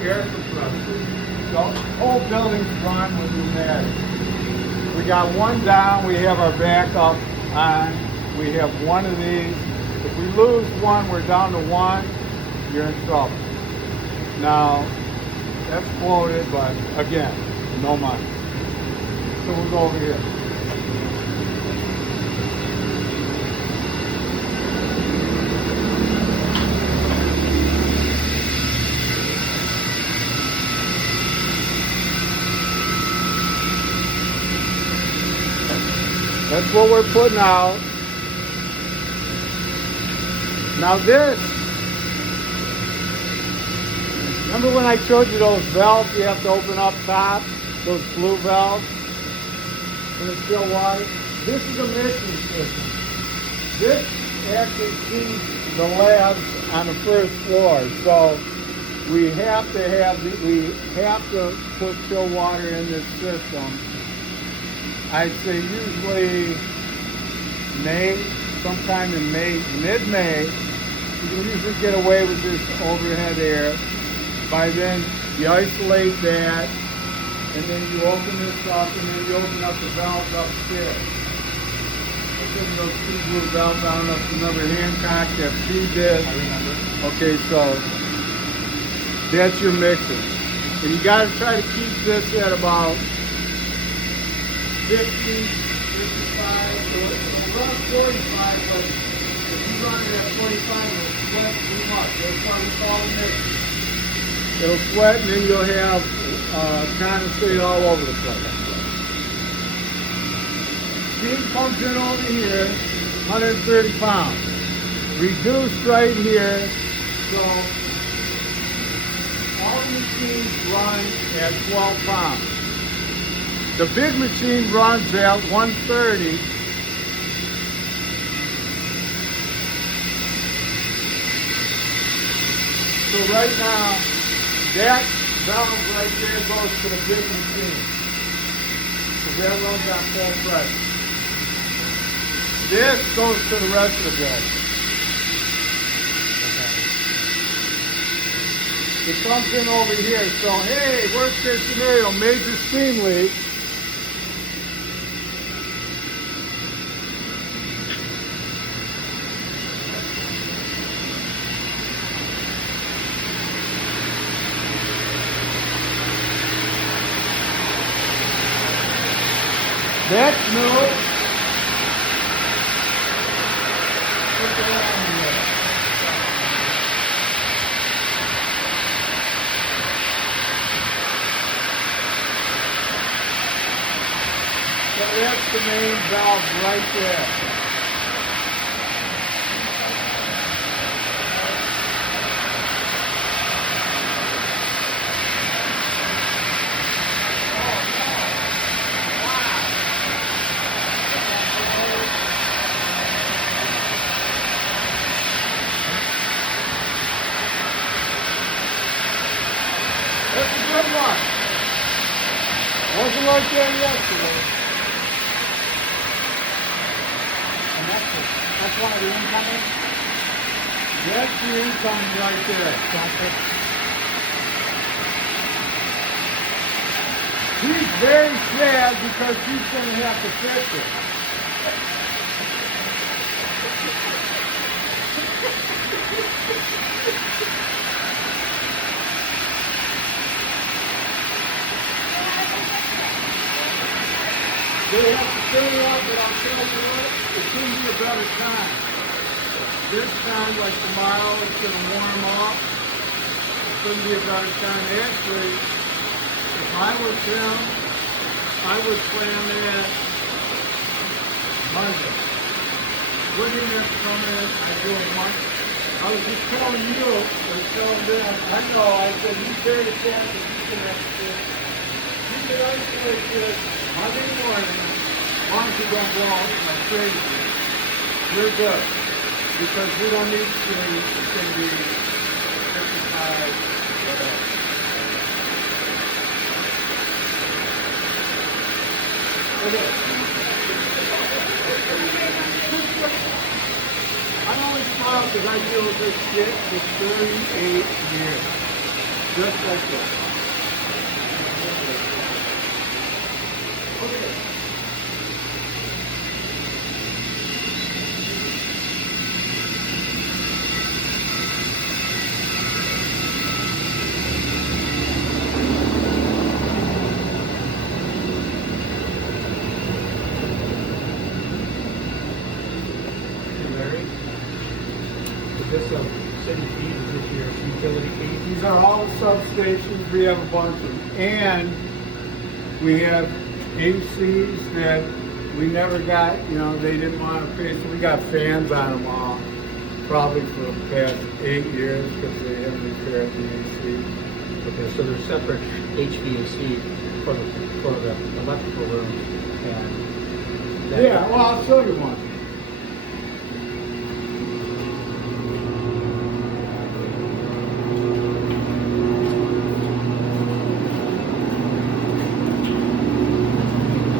air compressors. The whole building's run with pneumatics. We got one down, we have our backup on. We have one of these. If we lose one, we're down to one, you're in trouble. Now, that's quoted, but again, no money. So we'll go over here. That's what we're putting out. Now this, remember when I showed you those valves you have to open up top? Those blue valves for the still water? This is a mixing system. This actually feeds the labs on the first floor. So we have to put still water in this system. I'd say usually May, sometime in May, mid-May, you can usually get away with this overhead air. By then, you isolate that, and then you open this up, and then you open up the valves upstairs. Look at those two blue valves. I don't know if you remember Hancock that feed this. I remember. Okay, so that's your mixer. And you got to try to keep this at about 50, 55, so around 45, but if you run it at 45, it'll sweat too much. That's why we call it mixing. It'll sweat, and then you'll have condensate all over the place. Steam comes in over here, 130 pounds. Reduced right here, so all machines run at 12 pounds. The big machine runs at 130. So right now, that valve right there goes to the big machine. So that runs on full pressure. This goes to the rest of the building. It comes in over here. So hey, worst case scenario, major steam leak. That's new. Put that on there. So that's the main valve right there. That's a good one. Wasn't like that yesterday. And that's one of the incoming. That's the incoming right there. Gotcha. He's very sad because he's going to have to fix it. They have to stay up, but I'll tell you what, it couldn't be a better time. This time, like tomorrow, it's going to warm up. It couldn't be a better time. Actually, if I was him, I would plan that Monday. Wouldn't even have to come in and do it Monday. I was just telling you, or telling them, I know, I said, you very attention, you can have to do it. You can isolate this Monday morning, as long as you don't blow out like crazy, you're good. Because we don't need to, it's going to be 55, whatever. I only smile because I deal with this shit for 38 years. Just like this. Okay. Larry, is this a city fee? Is this your utility fee? These are all the substations. We have a bunch of them. And we have ACs that we never got, they didn't want to pay. So we got fans on them all, probably for the past 8 years because they haven't repaired the AC. Okay, so there's separate HVAC for the electrical room and that. Yeah, well, I'll show you one.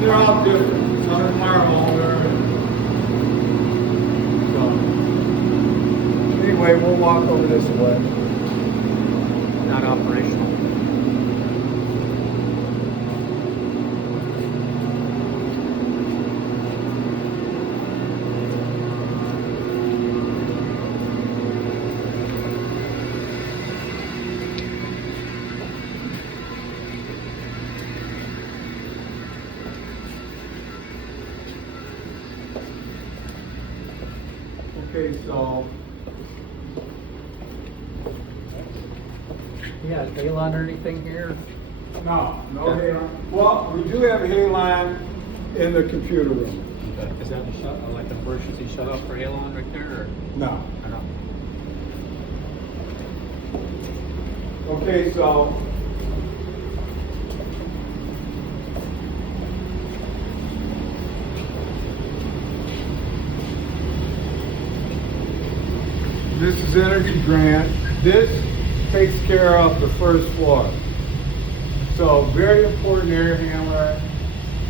They're all different. Some of them are older. So, anyway, we'll walk over this way. Not operational. Okay, so Yeah, Halon or anything here? no Halon. Well, we do have Halon in the computer room. Is that the shut, like an emergency shut off for Halon right there, or? No. Or not? Okay, so this is Energy Grant. This takes care of the first floor. So very important air handler.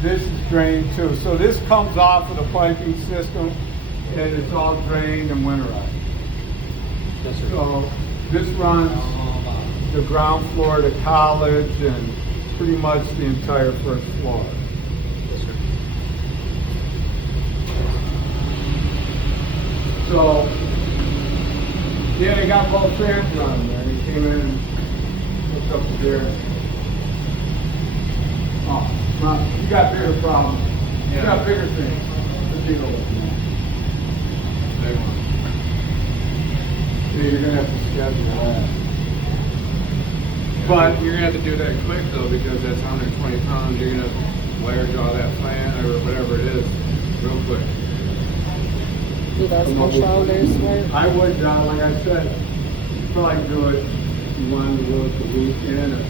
This is drained too. So this comes off of the piping system and it's all drained and winterized. Yes, sir. So this runs the ground floor to college and pretty much the entire first floor. Yes, sir. So yeah, they got both fans running there. He came in and hooked up there. Oh, well, you got bigger problems. You Yeah. got bigger things to deal with. Yeah, you're gonna have to schedule that. But you're gonna have to do that quick though, because that's 120 pounds. You're gonna wire draw that plant or whatever it is real quick. Do those controllers work? I would, like I said, probably do it if you wanted to work the weekend or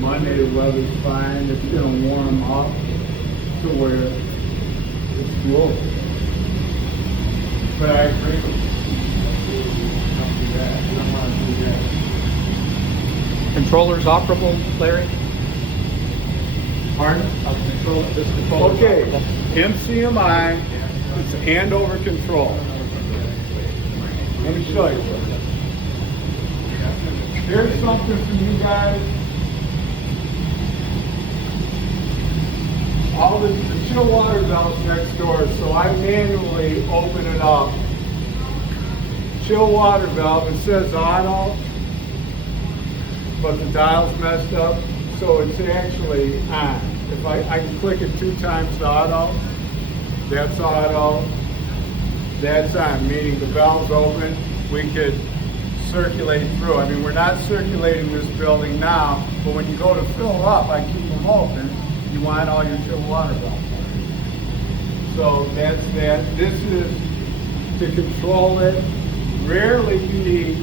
Monday. The weather's fine. It's gonna warm up to where it's doable. But I agree with you. Don't do that. You don't want to do that. Controller's operable, Larry? Pardon? This controller. Okay, MCMI is handover control. Let me show you. Here's something for you guys. All the chill water valves next door, so I manually open it up. Chill water valve, it says auto, but the dial's messed up, so it's actually on. If I can click it 2 times to auto, that's on, meaning the valve's open, we could circulate through. I mean, we're not circulating this building now, but when you go to fill up, I keep them open, you want all your chill water valves. So that's that. This is to control it. Rarely you need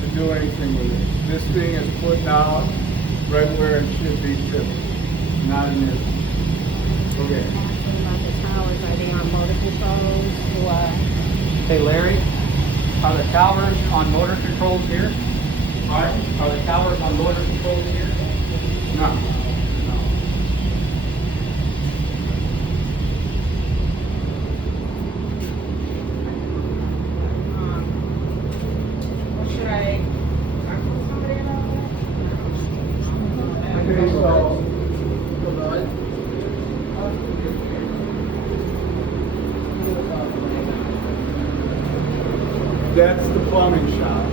to do anything with it. This thing is putting out right where it should be too. Not an issue. Okay. What about the towers? Are they on motor controls or? Hey, Larry, are the towers on motor controls here? Pardon? Are the towers on motor controls here? No. What should I talk to somebody about that? plumbing shop.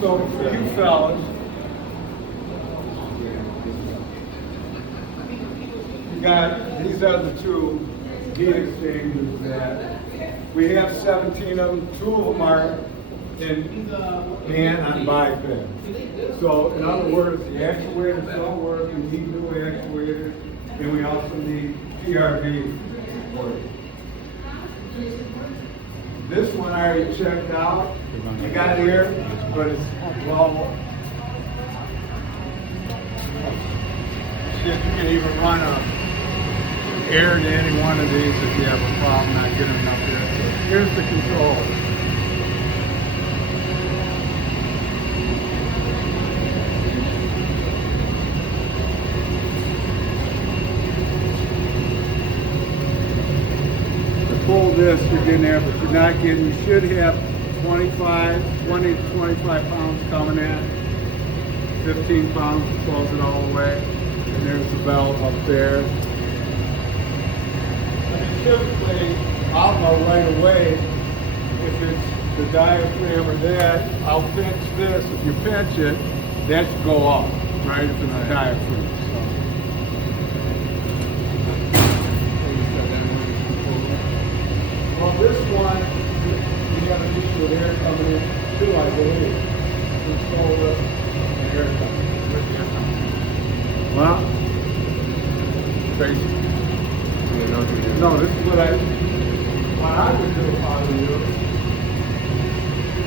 So for you fellas, you got, these are the two heat exchangers that, we have 17 of them, 2 of them are in hand on biped. So in other words, the actuators don't work, we need new actuators, and we also need PRV support. This one I already checked out. I got here, but it's well. Shit, you can even run air to any one of these if you have a problem not getting enough air. So here's the controller. Pull this, you're getting there, but you're not getting, you should have 20 to 25 pounds coming in, 15 pounds to close it all the way, and there's the valve up there. And typically, I'll know right away if it's the diaphragm or that, I'll pinch this, if you pinch it, that should go off, right, if it's the diaphragm. Well, this one, we have an issue with air coming in too, I believe. Control and air coming in. Where's the air coming in? Well, basically. No, this is what I would do if I were you.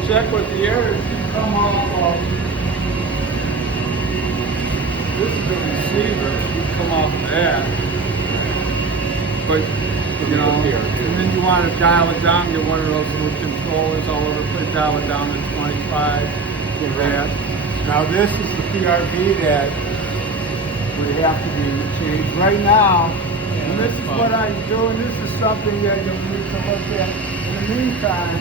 Check with the air as you come off of, this is the receiver, you come off of that. But, you know, and then you want to dial it down, get one of those little controllers all over the place, dial it down to 25, get that. Now this is the PRV that would have to be changed right now. And this is what I'm doing, this is something that you'll need to look at. In the meantime,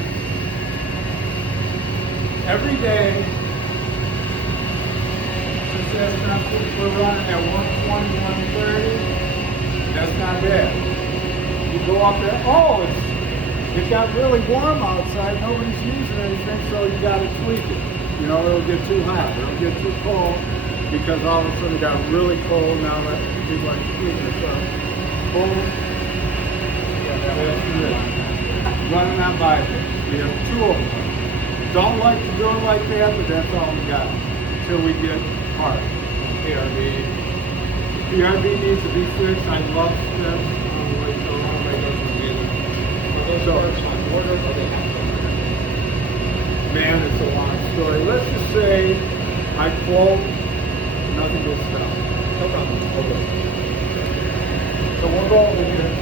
every day, we're running at 120, 130, that's not bad. You go up there, oh, it got really warm outside, nobody's using anything, so you gotta tweak it. You know, it'll get too hot, it'll get too cold, because all of a sudden it got really cold, now that people are tweaking it. So, boom, that's it. Running on biped. We have 2 of them. Don't like to do it like that, but that's all we got, until we get parts. PRV. PRV needs to be fixed, I love this. Man, it's a long story. Let's just say I quote, nothing gets done. No problem. Okay. So we'll go over here.